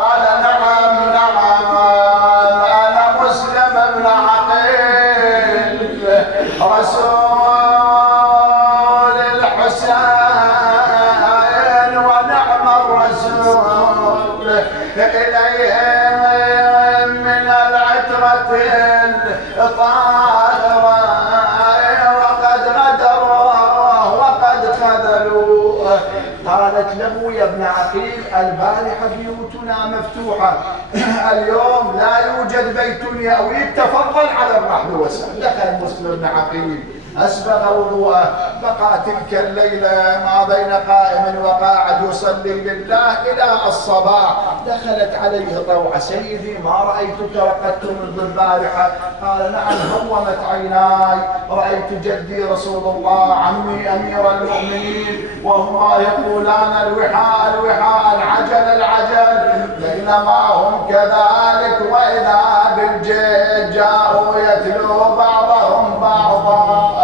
قال نعم نعم أنا مسلم بن عقيل رسول الحسين ونعم الرسول إليهم من العترة الطاهرة وقد غدروا وقد خذلوا. قالت له يا ابن عقيل البارحة بيوتنا مفتوحة، اليوم لا يوجد بيت يأويك، تفضل على الرحب والسعة. دخل مسلم بن عقيل أسبغ وضوءه، بقى تلك الليلة ما بين قائم وقاعد يصلي لله إلى الصباح. دخلت عليه طوعة سيدي ما رأيتك وقدت منذ البارحة. قال نعم هومت عيناي، رأيت جدي رسول الله عمي أمير المؤمنين وهما يقولان الوحاء الوحاء العجل العجل، بينما هم كذلك وإذا بالجيش جاءوا يتلو بعضهم بعضا.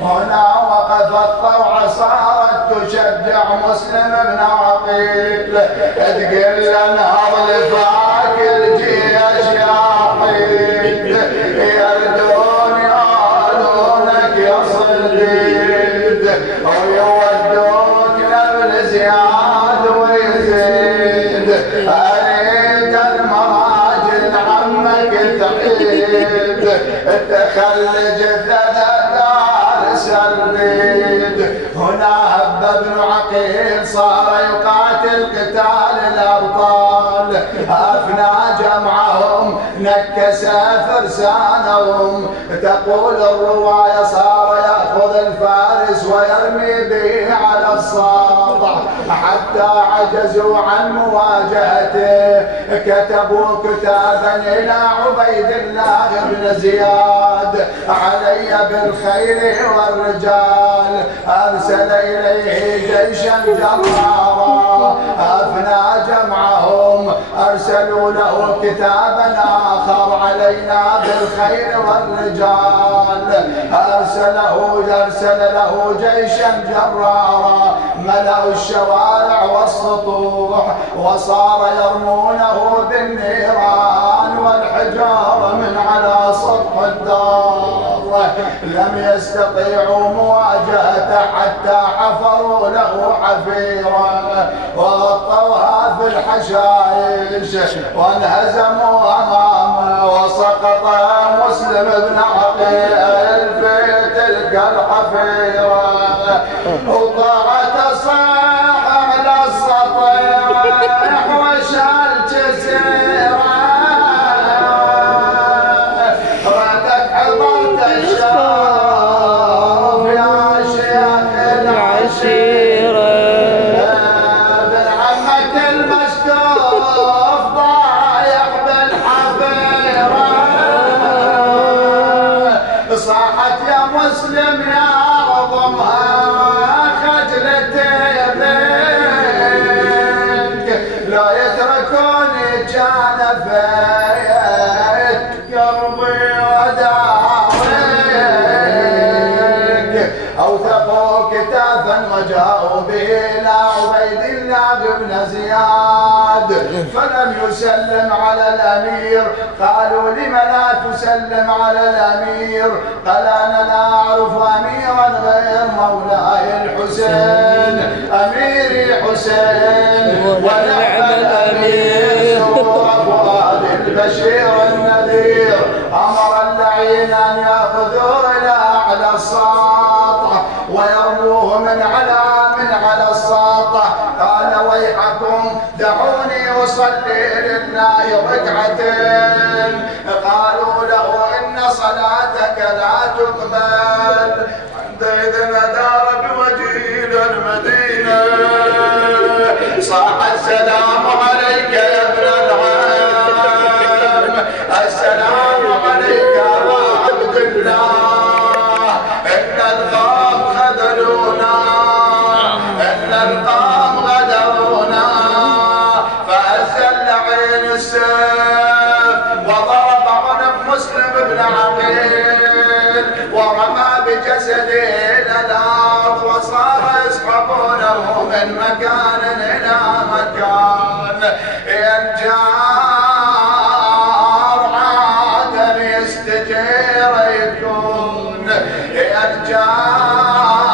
هنا وقف الطوعة صارت تشجع مسلم بن عقيل، تقول انهض لفاك الجيش يا حيد، يردون يقولونك يا صديد ويودوك لابن زياد ويزيد، اريد المراجل عمك تعيد، تخلج البيد. هنا هب ابن عقيل صار يقاتل قتال الأبطال، أفنى جمعهم نكس فرسانهم. تقول الرواية صار يأخذ الفارس ويرمي به على الصابع حتى عجزوا عن مواجهته. كتبوا كتابا إلى عبيد الله بن زياد علي بالخير والرجال، أرسل إليه جيشا جرارا أفنى جمعهم. أرسلوا له كتابا آخر علينا بالخير والرجال، أرسل له جيشا جرارا ملأوا الشوارع والسطوح وصار يرمونه بالنيران والحجارة من على سطح الدار. لم يستطيعوا مواجهته حتى حفروا له حفيرا وغطوها في الحشائش وانهزموا امامه، وسقط مسلم بن عقيل في تلك الحفيره وطاعت صاح على السطح وشال جزيره. صاحت يا مسلم يا عظمها خجلتي منك، لا يتركوني جانفيت قلبي وداويك. اوثقوا كتافا وجاءوا به الى عبيد الله بن زياد فلم يسلم على الامير. قالوا لم لا تسلم على الامير؟ قال انا لا اعرف اميرا غير مولاي الحسين، اميري حسين ونعم الامير فؤاد البشير النذير. امر اللعين ان ياخذوه الى اعلى السطح ويرموه من على السطح. قال ويحكم دعوني اصلي لله ركعتين. قالوا له ان صلاتك لا تقبل. عندئذ دار بوجه المدينه صاح السلام عليك يا ابن العم، السلام عليك يا عبد الله، ان القوم خذلونا، ان القوم غدرونا. فهز اللعين السيف وضرب عنق مسلم بن عقيل ورمى بجسده الى الارض وصار يسحبونه من مكان الى مكان. يا الجار عادا يستجير يكون يا الجار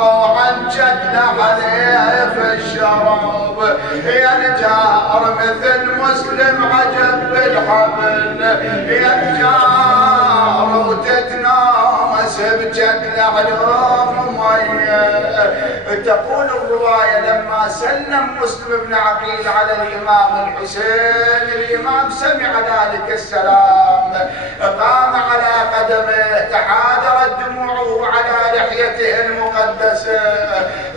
وعن جد عليه في الشراب يا الجار مثل مسلم عجب بالحبل يا الجار وتتنامس بجد علوم ميه. تقول الروايه لما سلم مسلم بن عقيل على الامام الحسين الامام سمع ذلك السلام قام على قدمه تحادرت دموعه على لحيته المقدسه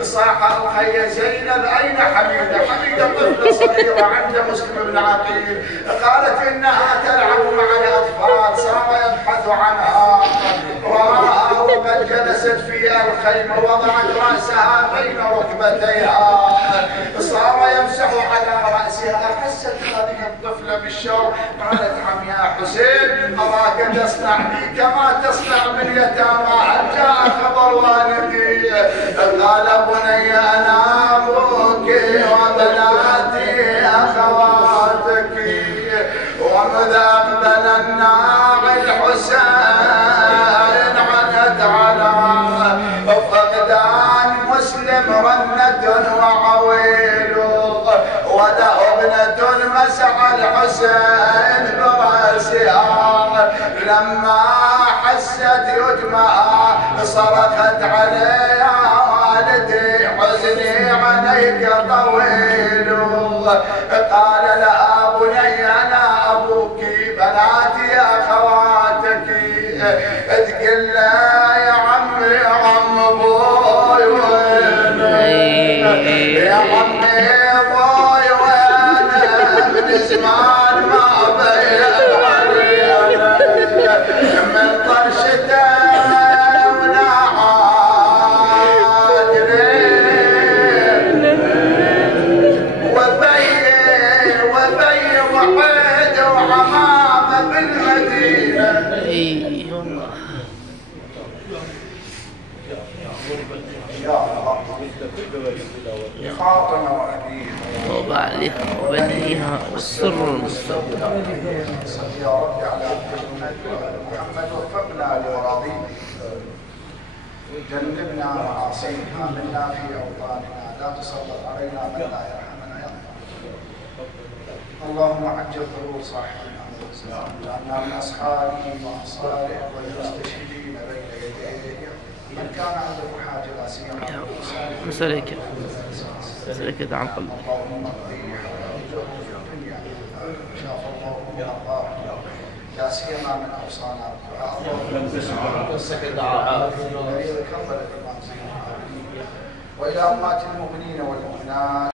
صاح اخي زينب اين حميده؟ حميده طفله صغيره عند مسلم بن عقيل. قالت انها تلعب مع الاطفال. صار يبحث عنها رآها وقد جلست في الخيمه وضعت راسها بين ركبتيها صار يمسح على راسها. حست هذه الطفله بالشوق قالت عم يا حسين اراك تصنع بي كما تصنع باليتامى هل جاء خبر والدي؟ قال بني انا ابوك وبناتي اخواتك ومذ اقبل الناعي الحسين عنت على فقدان مسلم رنة وعويل وله ابنة مسح الحسين براسها لما حست يتمها صرخت عليه يا والدي حزني عليك طويل. قال لها بني انا ابوك بناتي اخواتك تقول له يا عمي يا عم ابوي وينك يا عمي ابوي وينك من زمان ما بين من طرشته ولا عاقلين وبي وحيد وعمامه بالمدينه. يا فاطمه وابيها وبعدها وبنيها والسر المستودع. صل يا رب على محمد وفقنا لمراضيك جنبنا معاصيك آمنا في اوطاننا لا تسلط علينا من لا يرحمنا يا الله. اللهم عجل ظهور صاحبنا واجعلنا من اصحابه واصحابه والمستشهدين بين يديه. من كان عنده حاجه لا سيما مسألك عن قلبي. اللهم اقضي حوائجه في الدنيا شاف الله مرضاه لا سيما من اوصانا الدعاء. اللهم سكت دعاء والى امات المؤمنين والمؤمنات